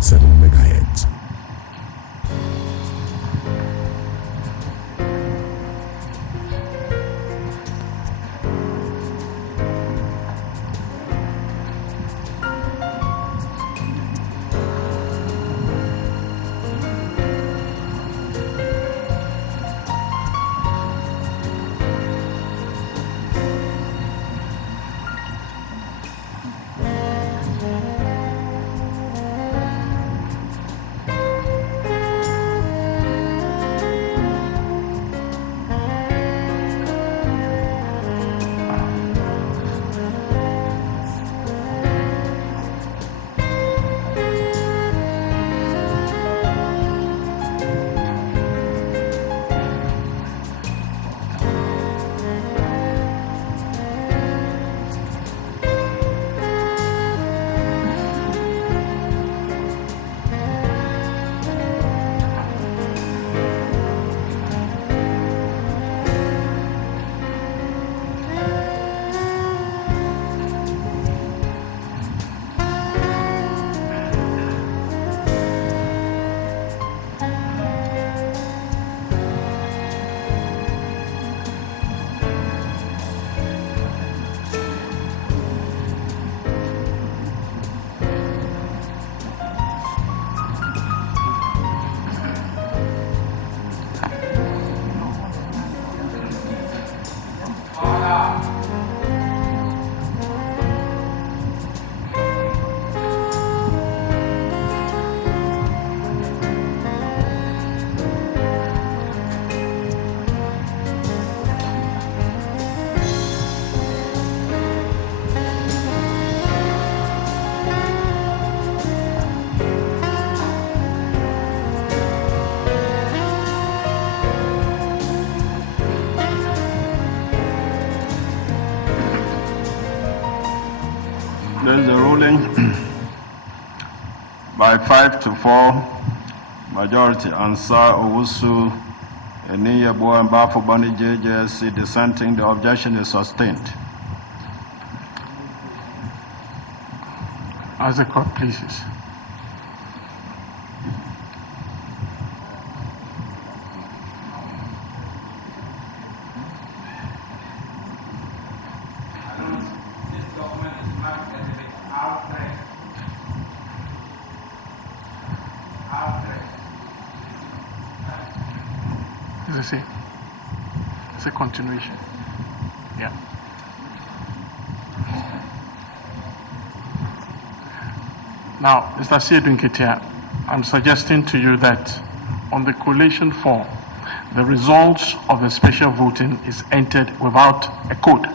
MHz. There is a ruling by 5-4 majority. Ansar Owusu, Eniya Boy and Bafo Bani JJSC dissenting. The objection is sustained. As the court pleases. It's a continuation. Yeah. Now, Mr. Asiedu Nketia, I'm suggesting to you that on the collation form, the results of the special voting is entered without a code.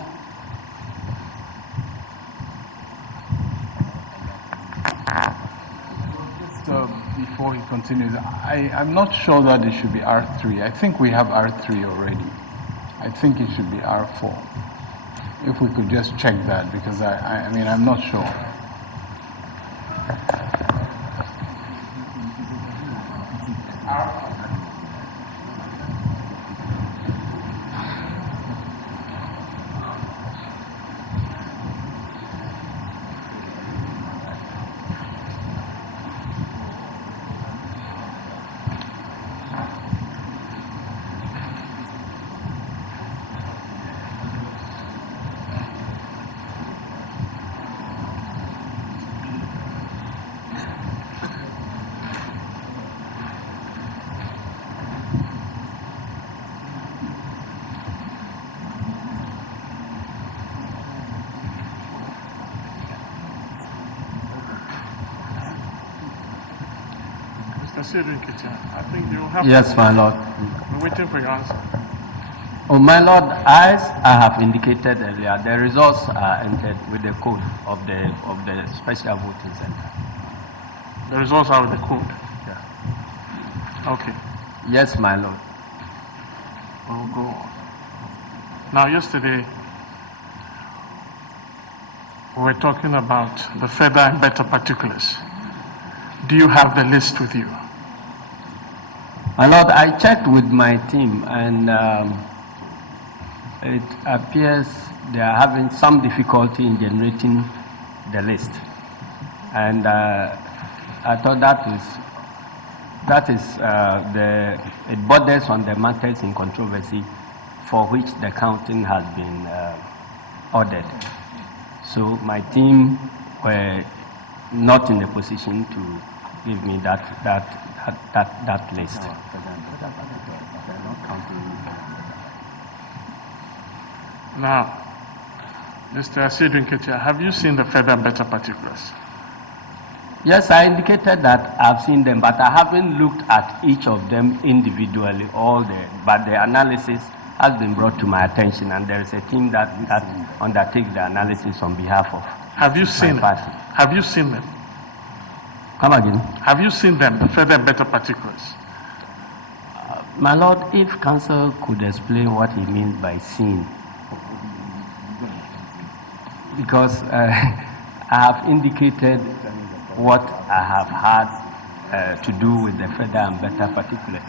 Before he continues, I'm not sure that it should be R3. I think we have R3 already. I think it should be R4. If we could just check that, because I mean, I'm not sure. Asiedu Nketia, I think you will have Yes, my lord. We're waiting for your answer. Oh, my lord, as I have indicated earlier, the results are entered with the code of the special voting center. The results are with the code. Yeah. Okay. Yes, my lord. We'll go on. Now, yesterday, we were talking about the further and better particulars. Do you have the list with you? My lord, I checked with my team, and it appears they are having some difficulty in generating the list. And I thought it borders on the matters in controversy for which the counting has been ordered. So my team were not in a position to give me that list. Now, Mr. Asiedu Nketia, have you seen the further and better particulars? Yes, I indicated that I've seen them, but I haven't looked at each of them individually, but the analysis has been brought to my attention, and there is a team that undertakes the analysis on behalf of Have you seen my it? party. Have you seen them? Come again? Have you seen them, the further and better particulars? My Lord, if Council could explain what he means by seeing. Because I have indicated what I have had to do with the further and better particulars.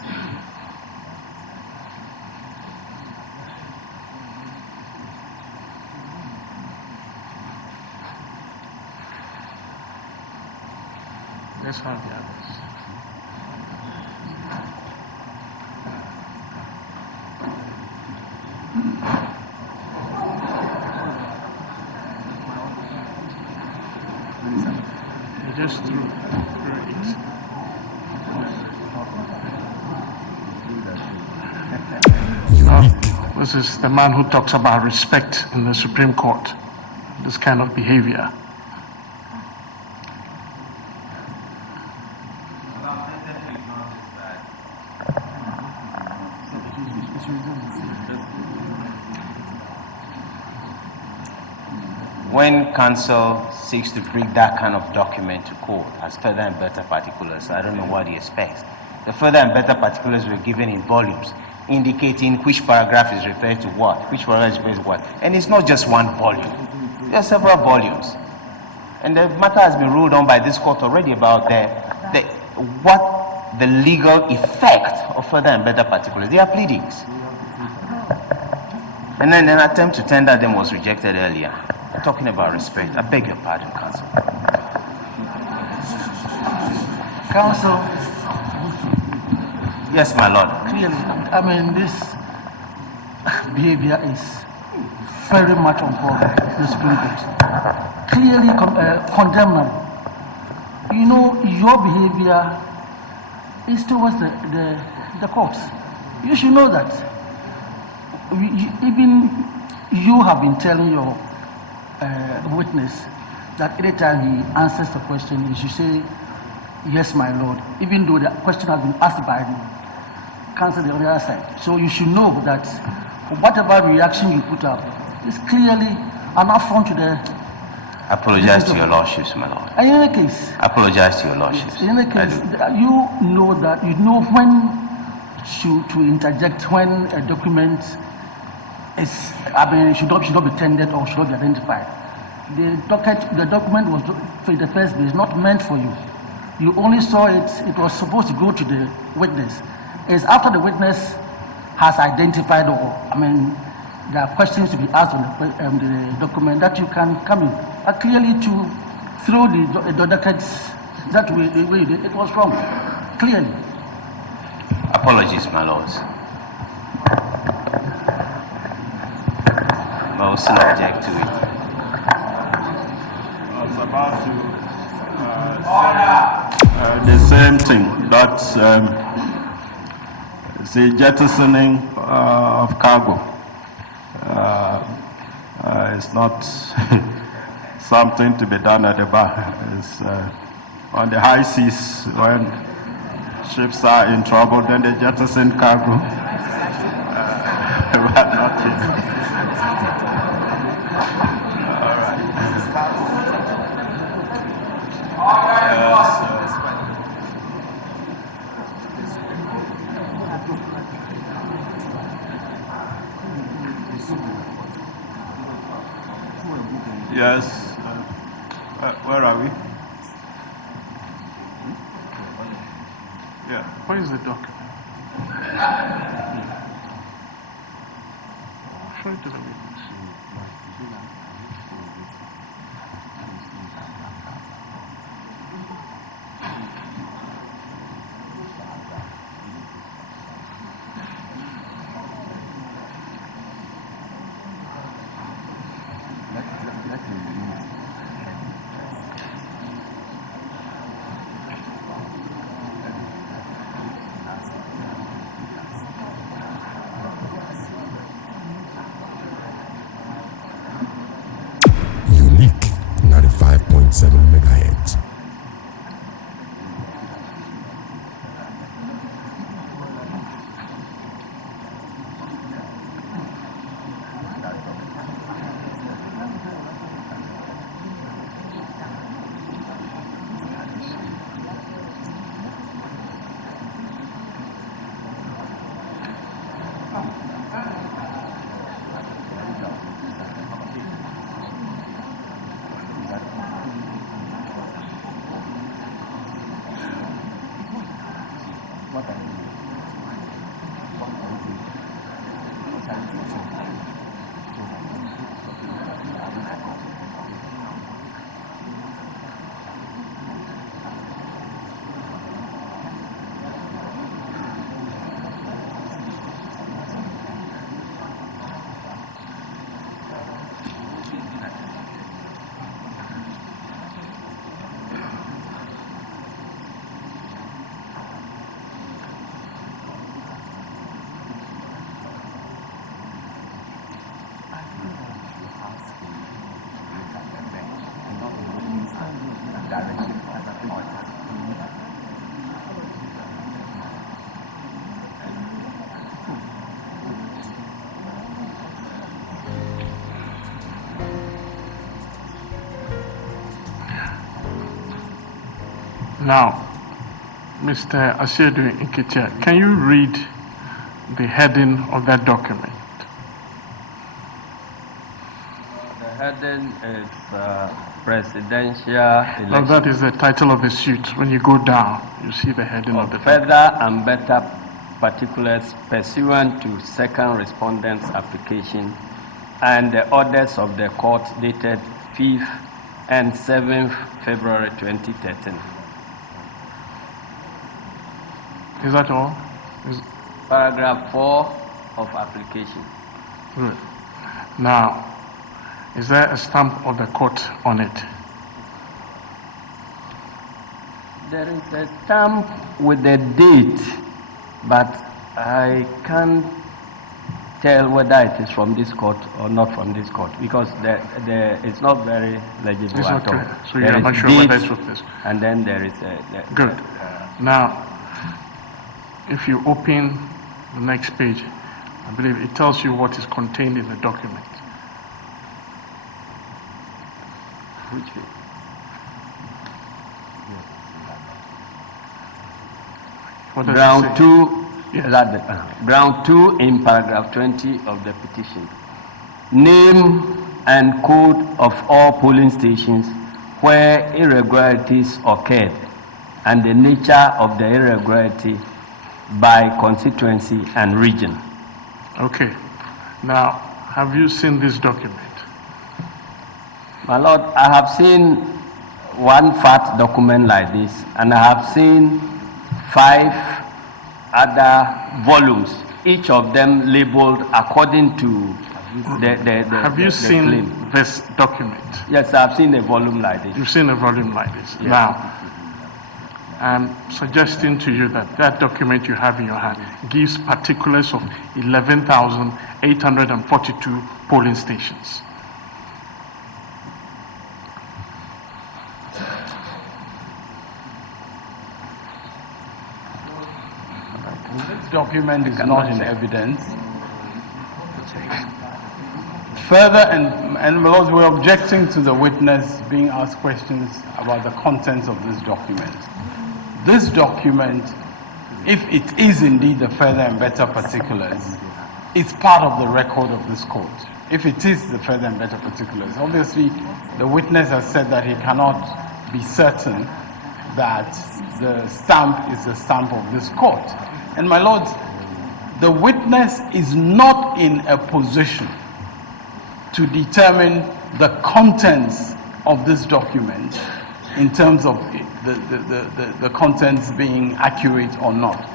Let's have the others. You just threw it. This is the man who talks about respect in the Supreme Court, this kind of behavior. When council seeks to bring that kind of document to court as further and better particulars, I don't know what he expects. The further and better particulars were given in volumes, indicating which paragraph is referred to what, which paragraph is referred to what. And it's not just one volume. There are several volumes. And the matter has been ruled on by this court already about what the legal effect of further and better particulars. They are pleadings. And then an attempt to tender them was rejected earlier. Talking about respect, I beg your pardon, Council. Council, Yes, my Lord. clearly, I mean, this behavior is very much on board the Supreme Court. Clearly condemnable. You know, your behavior is towards the courts. You should know that. Even you have been telling your witness that anytime he answers the question, he should say, yes, my Lord, even though the question has been asked by the counsel on the other side. So you should know that whatever reaction you put up is clearly an affront to the... I apologize to your lordships, my Lord. And in any case... I apologize to your lordships. In any case, you know when to interject when a document is, should not be tendered or should not be identified. The document was, for the first place, not meant for you. You only saw it, it was supposed to go to the witness. It's after the witness has identified, or, there are questions to be asked on the document that you can come in. Clearly to throw the documents that way you did, it was wrong. Clearly. Apologies, my lords. I will still object to it. I was about to say the same thing, that the jettisoning of cargo is not something to be done at the bar. It's on the high seas, when ships are in trouble, then they jettison cargo. But not here. Yes. Where are we? Yeah. Where is the document? Show it to the witness. Now, Mr. Asiedu Nketia, can you read the heading of that document? The heading is presidential election. Well, that is the title of the suit. When you go down, you see the heading of the document. Further and better particulars pursuant to second respondent's application and the orders of the court dated 5th and 7th February 2013. Is that all? Paragraph 4 of application. Good. Now, is there a stamp of the court on it? There is a stamp with the date, but I can't tell whether it is from this court or not from this court because it's not very legible It's at not all. clear. So you're not sure whether it's from this. And then there is a... Good. Now, if you open the next page, I believe it tells you what is contained in the document. Which page? What does it Ground say? 2, Yes. ground 2 in paragraph 20 of the petition. Name and code of all polling stations where irregularities occurred and the nature of the irregularity by constituency and region. Okay. Now, have you seen this document? My Lord, I have seen one fat document like this, and I have seen 5 other volumes, each of them labeled according to the Have you the seen claim. this document? Yes, I have seen a volume like this. You've seen a volume like this. Yes. Now, I'm suggesting to you that that document you have in your hand gives particulars of 11,842 polling stations. This document is not in evidence. Further, and because we're objecting to the witness being asked questions about the contents of this document. This document, if it is indeed the further and better particulars, is part of the record of this court. If it is the further and better particulars, obviously the witness has said that he cannot be certain that the stamp is the stamp of this court. And my lords, the witness is not in a position to determine the contents of this document in terms of the contents being accurate or not.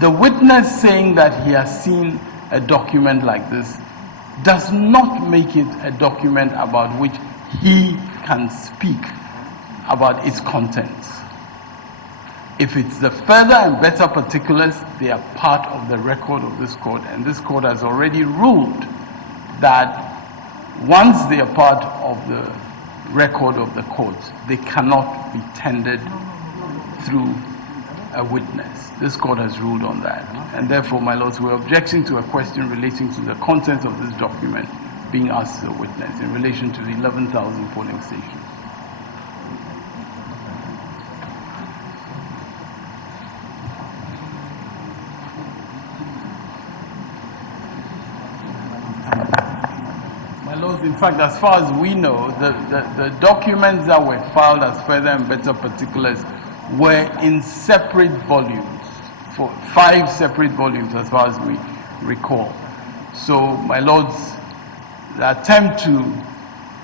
The witness saying that he has seen a document like this does not make it a document about which he can speak about its contents. If it's the further and better particulars, they are part of the record of this court, and this court has already ruled that once they are part of the record of the court, they cannot be tendered through a witness. This court has ruled on that. And therefore, my lords, we're objecting to a question relating to the contents of this document being asked to the witness in relation to the 11,000 polling stations. In fact, as far as we know, the documents that were filed as further and better particulars were in separate volumes. 5 separate volumes as far as we recall. So, my lords, the attempt to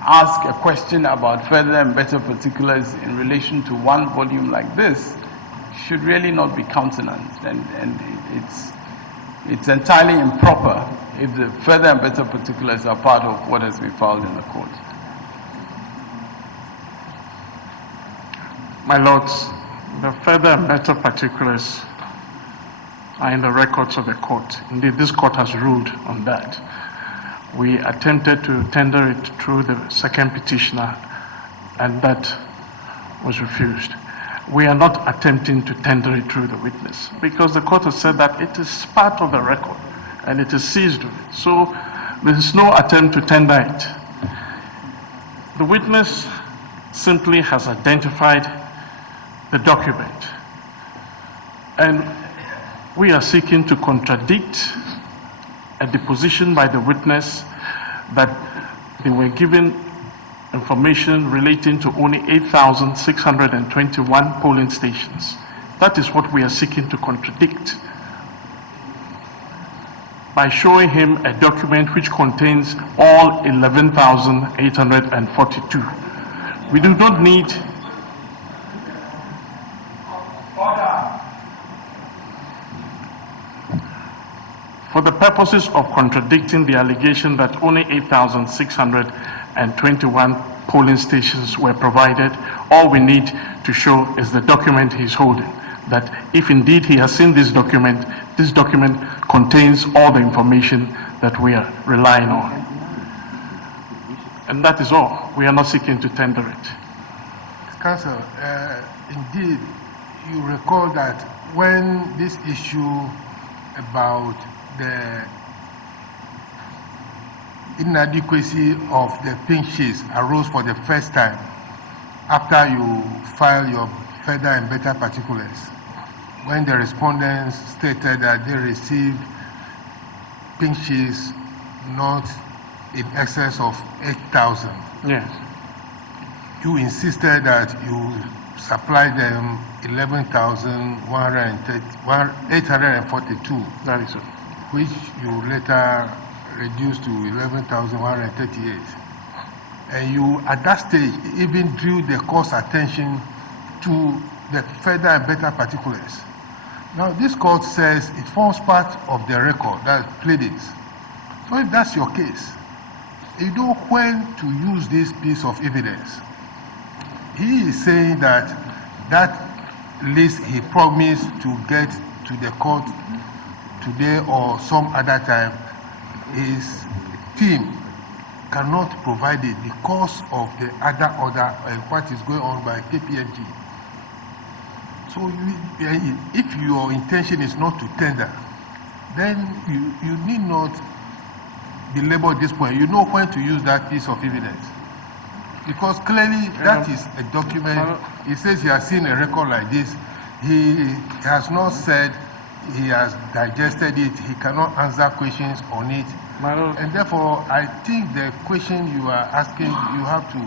ask a question about further and better particulars in relation to one volume like this should really not be countenanced, and it's entirely improper if the further and better particulars are part of what has been filed in the court. My lords, the further and better particulars are in the records of the court. Indeed, this court has ruled on that. We attempted to tender it through the second petitioner, and that was refused. We are not attempting to tender it through the witness, because the court has said that it is part of the record and it is seized with it. So there is no attempt to tender it. The witness simply has identified the document, and we are seeking to contradict a deposition by the witness that they were given information relating to only 8,621 polling stations. That is what we are seeking to contradict by showing him a document which contains all 11,842. We do not need for the purposes of contradicting the allegation that only 8,621 polling stations were provided, all we need to show is the document he's holding. That if indeed he has seen this document contains all the information that we are relying on. And that is all. We are not seeking to tender it. Counsel, indeed, you recall that when this issue about the inadequacy of the pink sheets arose for the first time after you filed your further and better particulars, when the respondents stated that they received pink sheets not in excess of 8,000. Yes. You insisted that you supplied them 11,842. That is it. Which you later reduced to 11,138. And you, at that stage, even drew the court's attention to the further and better particulars. Now, this court says it forms part of the record, that pleadings. So if that's your case, you know when to use this piece of evidence. He is saying that that list he promised to get to the court today or some other time, his team cannot provide it because of the other order and what is going on by KPMG. So if your intention is not to tender, then you need not belabor this point. You know when to use that piece of evidence. Because clearly that is a document. He says he has seen a record like this. He has not said he has digested it. He cannot answer questions on it. And therefore, I think the question you are asking, you have to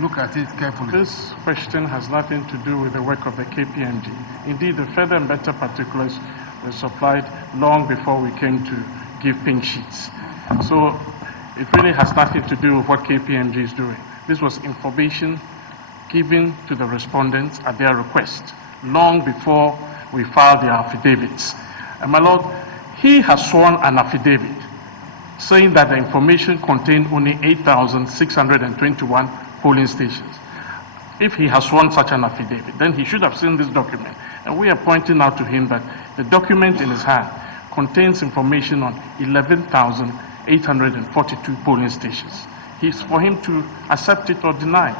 look at it carefully. This question has nothing to do with the work of the KPMG. Indeed, the further and better particulars were supplied long before we came to give pink sheets. So it really has nothing to do with what KPMG is doing. This was information given to the respondents at their request, long before we filed the affidavits. And my lord, he has sworn an affidavit saying that the information contained only 8,621 polling stations. If he has sworn such an affidavit, then he should have seen this document. And we are pointing out to him that the document in his hand contains information on 11,842 polling stations. It's for him to accept it or deny.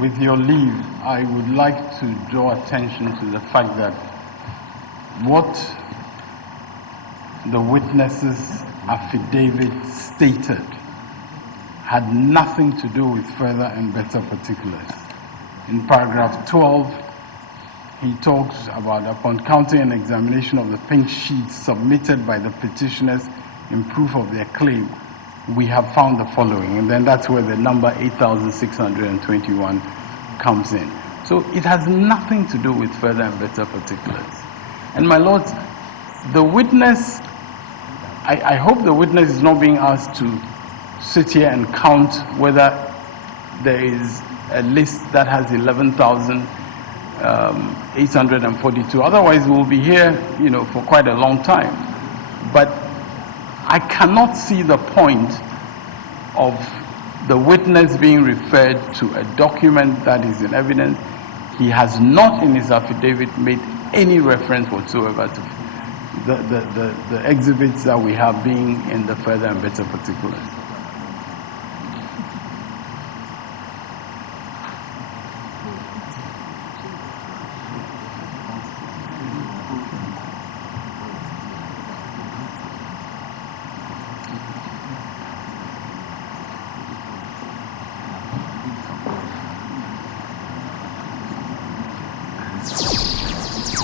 With your leave, I would like to draw attention to the fact that what the witness's affidavit stated had nothing to do with further and better particulars. In paragraph 12, he talks about upon counting and examination of the pink sheets submitted by the petitioners in proof of their claim, we have found the following, and then that's where the number 8,621 comes in. So it has nothing to do with further and better particulars. And my lords, the witness, I hope the witness is not being asked to sit here and count whether there is a list that has 11,842. Otherwise, we'll be here, for quite a long time. But I cannot see the point of the witness being referred to a document that is in evidence. He has not in his affidavit made any reference whatsoever to the exhibits that we have being in the further and better particulars.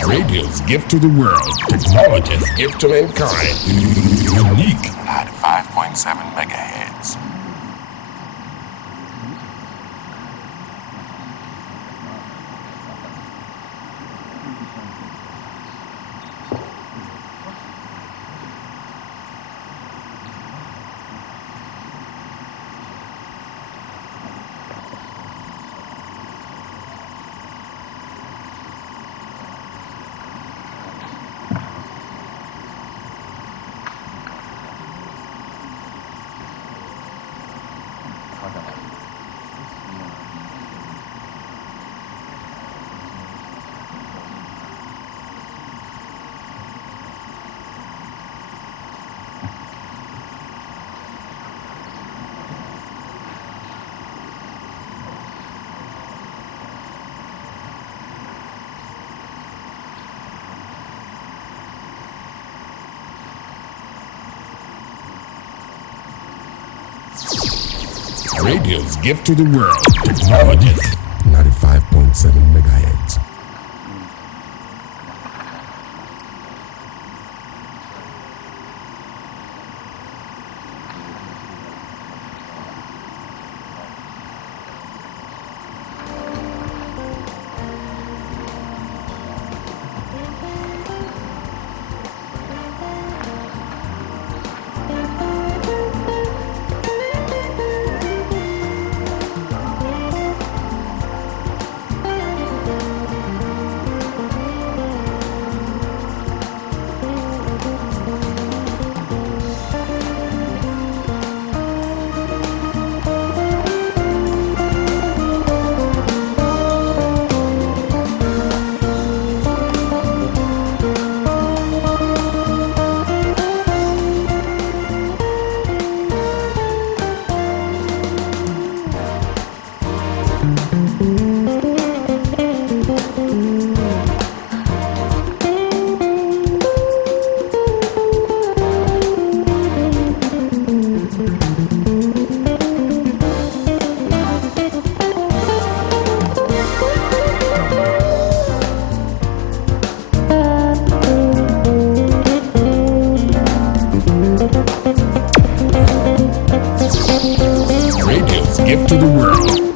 Radio's gift to the world. Technology's gift to mankind. Unique. 95.7 megahertz. Radio's gift to the world. Technologies. 95.7 megahertz. Radio's gift to the world.